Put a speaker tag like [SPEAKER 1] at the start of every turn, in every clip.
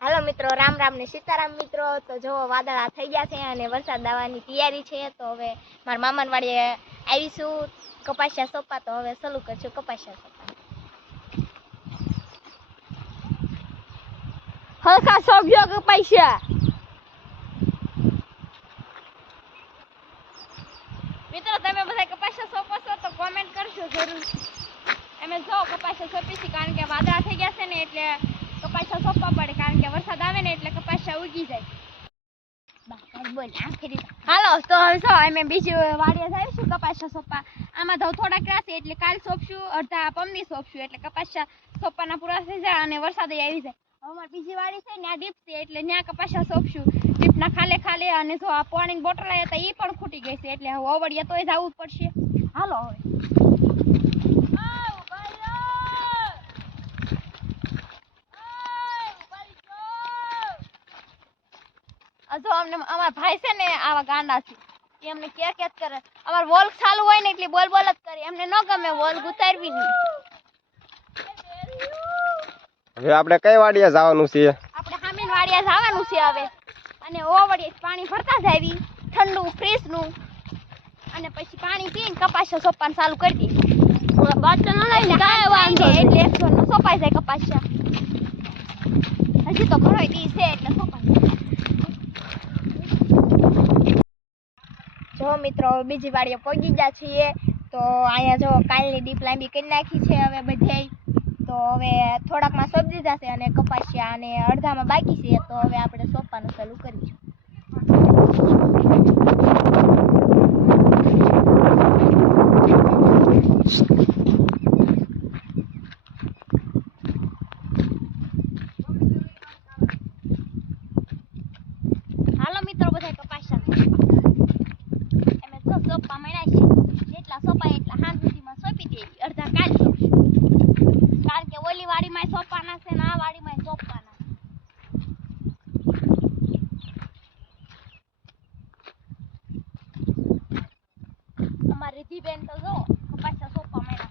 [SPEAKER 1] હાલો મિત્રો, રામ રામ ને સીતારામ મિત્રો. તો જો વાદળા થઈ ગયા છે અને વરસાદ આવવાની તૈયારી છે, તો હવે મારા મામાની વાડીએ આવીશું. કપાસિયા સોપા, તો હવે સલું કરશું કપાસિયા સોપા.
[SPEAKER 2] હલકા સોગ્યો કપાસિયા. મિત્રો, તમે બધા કપાસિયા સોપો છો તો કોમેન્ટ કરશો જરૂર. અમે જો કપાસિયા સોંપીશું કારણ કે વાદળા થઈ ગયા છે ને, એટલે કપાસિયા સોંપવા પડે, કારણ કે વરસાદ આવે ને એટલે કપાસ ઉગી જાય. હાલો, તો હવે જો અમે બીજી વાડીએ જઈશું આમાં તો થોડાક રાશે, એટલે કાલ સોંપશું, અડધા પમની સોંપશું, એટલે કપાસિયા સોંપવાના પૂરા થઈ જાય અને વરસાદ આવી જાય. અમારી બીજી વાડી છે ત્યાં ડીપ છે, એટલે ત્યાં કપાસિયા સોંપશું. ડીપના ખાલે ખાલે અને જો આ પાણીની બોટલ આવ્યા હતા એ પણ ખૂટી ગઈ છે, એટલે હવે ઓવડિયા તોય જવું પડશે. હાલો હવે. જો અમને અમારા ભાઈ છે ને આવા ગાંડા છે એ અમને કે કે કરે. અમાર વોલ ચાલુ હોય ને એટલે બોલ બોલ જ કરે. એમને ન ગમે વોલ ઉતારવી નહીં
[SPEAKER 3] હવે આપણે કઈ વાડિયા જવાનું છે?
[SPEAKER 2] આપણે હામીન વાડિયા જવાનું છે હવે. અને ઓવડી પાણી ભરતા જ આવી. ઠંડુ ફ્રીજનું. અને પછી પાણી પીને કપાસિયા સોપાન ચાલુ કરી દી બચન ન લઈને કાંઈ વાંધો એટલે એકસો નો સોપાઈ જાય કપાસિયા. હજી તો ઘણો દી છે એટલે સોપાઈ
[SPEAKER 1] જો મિત્રો, બીજી વાડીએ પહોંચી ગયા છીએ, તો અહીંયા જો કાલની ડીપ લાંબી કરી નાખી છે હવે બધે તો હવે થોડાકમાં સોંપી દીધા છે અને કપાસિયા અને અડધામાં બાકી છે, તો હવે આપણે સોંપવાનું ચાલુ કરીશું
[SPEAKER 2] હાલો મિત્રો બધા કપાસિયા એમે તો સોપા મળ્યા છે. જેટલા સોપાય એટલા હાથ સુધીમાં સોંપી દે. અડધા કાલ કારણ કે ઓલી વાડીમાં સોંપવાના છે ને આ વાડીમાં સોંપવાના અમારી દીબેન તો જો પાછા સોંપવા મળ્યા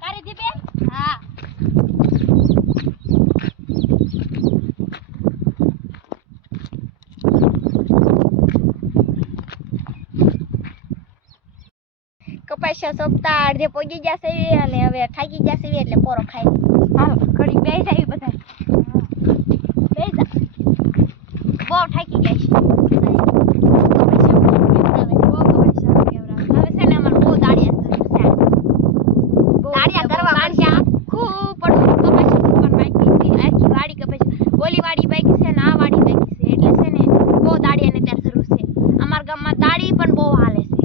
[SPEAKER 2] તારી દીબેન હા.
[SPEAKER 1] કપાસિયા સોંપતા અડધે પહોંચી ગયા છે અને હવે થાકી ગયા છે એટલે પોરો ખાઈ.
[SPEAKER 2] હાલો ઘડીક બે જાય બધા બેસી જા બહુ થાકી ગયા છે હવે છે ને અમારે બહુ દાડિયા જરૂર છે દાડિયા કરવા કારણ કે આખું પડતું કપાસિયા સુકન બાકી છે આખી વાડી કપાસિયા ઓલી વાડી બાકી છે ને આ વાડી બાકી છે એટલે છે ને બહુ દાડિયાને ત્યાં જરૂર છે અમારા ગામમાં દાડી પણ બહુ હાલે છે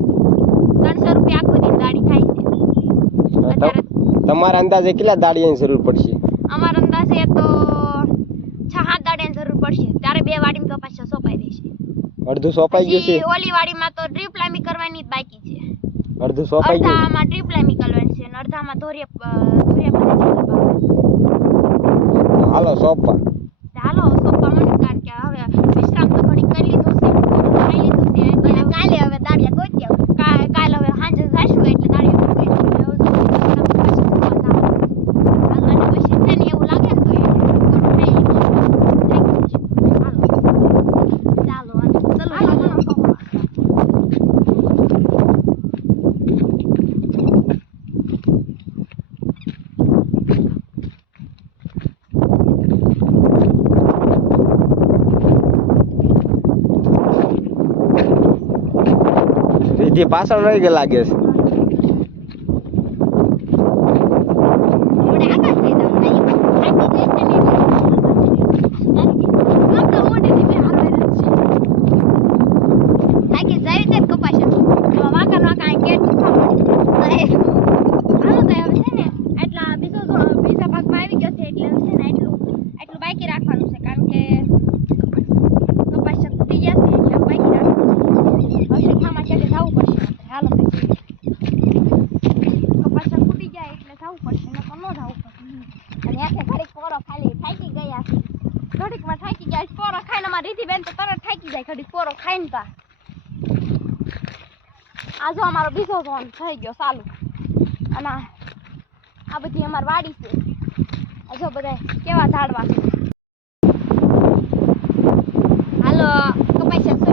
[SPEAKER 2] ત્રણસો રૂપિયા આખો દિન દાડી થાય છે અત્યારે
[SPEAKER 3] તમારા અંદાજે કેટલા દાડિયાની જરૂર પડશે?
[SPEAKER 2] અમારા અંદાજે તો છ સાત દાડિયાની જરૂર પડશે. ત્યારે બે વાડીમાં કપાસ સોપાઈ દેશે.
[SPEAKER 3] અડધું સોપાઈ ગયું છે?
[SPEAKER 2] ઓલી વાડીમાં તો ડ્રીપ લામી કરવાની જ બાકી છે.
[SPEAKER 3] અડધું સોપાઈ ગયું
[SPEAKER 2] અડધામાં ડ્રીપ લામી કરવાની છે અને અડધામાં ધોરિયા ધોરિયા
[SPEAKER 3] હાલો સોંપવા.
[SPEAKER 2] ચાલો સોંપવા માંડ્યું કારણ કે હવે વિશ્રામ તો ઘણી કરી લીધો છે ખાઈ લીધું છે
[SPEAKER 1] અને
[SPEAKER 2] એટલે
[SPEAKER 1] કાલે હવે દાડિયા ગોતી આવું.
[SPEAKER 2] કા- કાલ હવે સાંજે જઈશું એટલે દાડિયા કરી લઈશું. હવે જો વિશ્રામ તો પાછું સુવા જવાનું. હાલ, અને પછી છે ને એવું લાગે ને તો એટલે થોડું ખાઈ લઈશું. થાકી જઈશું. હાલો. ચાલો હાલો. ચલો હાલો સોંપવા.
[SPEAKER 3] રીધી પાછળ રહી ગયા લાગે છે
[SPEAKER 1] મોઢે
[SPEAKER 2] જવું પડશે ને તો જવું પડશે
[SPEAKER 1] અને આખે ઘડીક પોરો ખાલી થાકી ગયા
[SPEAKER 2] ઘડીકમાં થાકી ગયા પોરો ખાઈને અમારી રીધિબેન તો તરત થાકી જાય. ઘડીક પોરો ખાઈને તા આ અમારો બીજો ઝોન થઈ ગયો ચાલુ. અને આ બધી અમારી વાડી છે. જો બધા કેવા ઝાડવા છે. હાલો, કપાઈ શકશો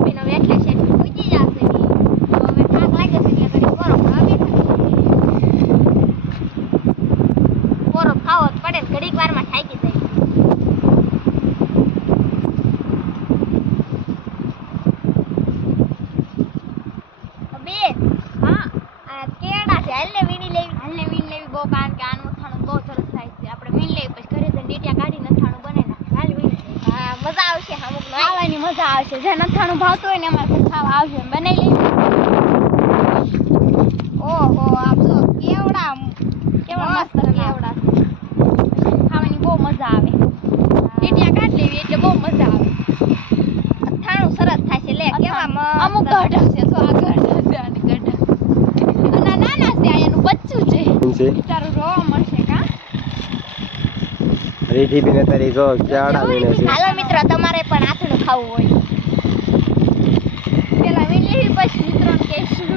[SPEAKER 2] મજા આવશે. જે નથાણું ભાવતું હોય ને અમારે પણ ખાવા આવશે બનાવી લઈ
[SPEAKER 1] ઓહો આપ તો કેવડા
[SPEAKER 2] કેવડા મસ્ત કેવડા. ખાવાની બહુ મજા આવે. ટીટિયા કાઢ લેવી એટલે બહુ મજા આવે.
[SPEAKER 1] અથાણું સરસ થાય છે લે કેવા
[SPEAKER 2] અમુક ગઢ હશે તો આ ગઢ હશે અને ગઢ. અને નાના છે આ એનું બચ્ચું છે.
[SPEAKER 3] તારું છે?
[SPEAKER 2] બિચારું રોવા મળશે કા
[SPEAKER 3] તારી જો કેવડા વીણે છે?
[SPEAKER 1] હાલો મિત્રો તમારે પણ આથણું ખાવું હોય.
[SPEAKER 2] પેલા વીણ લેવી પછી મિત્રો કહીશું.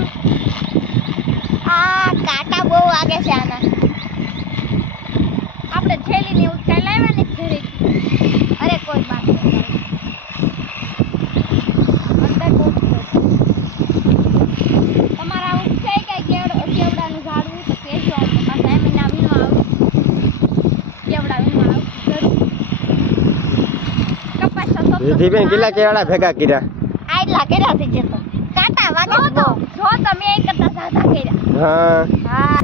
[SPEAKER 1] આ કાટા બહુ વાગે છે આના
[SPEAKER 2] આપણે થેલી ને એવું કાંઈ લાવ્યા ને ઘરે
[SPEAKER 1] અરે કોઈ વાત નહીં
[SPEAKER 2] અંદર બહુ છે. તમારા આવું છે કાંઈ કેવડ કેવડાનું ઝાડવું તો કહેજો અમને પાછા એમ ના વીણવા આવું કેવડા વીણવા આવું જરૂર કપાસ તો સોંપતો
[SPEAKER 3] રીધી બેન કેટલા કેવડા ભેગા કર્યા?
[SPEAKER 1] આટલા કર્યા છે જે તો. કાંટા વાગે
[SPEAKER 2] તો જો તમે એક કરતા સાદા કર્યા.
[SPEAKER 3] હા.
[SPEAKER 1] હા.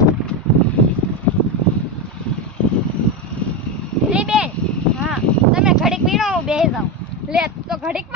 [SPEAKER 1] લી
[SPEAKER 2] હા
[SPEAKER 1] તમે ઘડીક પીણો હું જાવ જાઉં.
[SPEAKER 2] લે તો ઘડીકમાં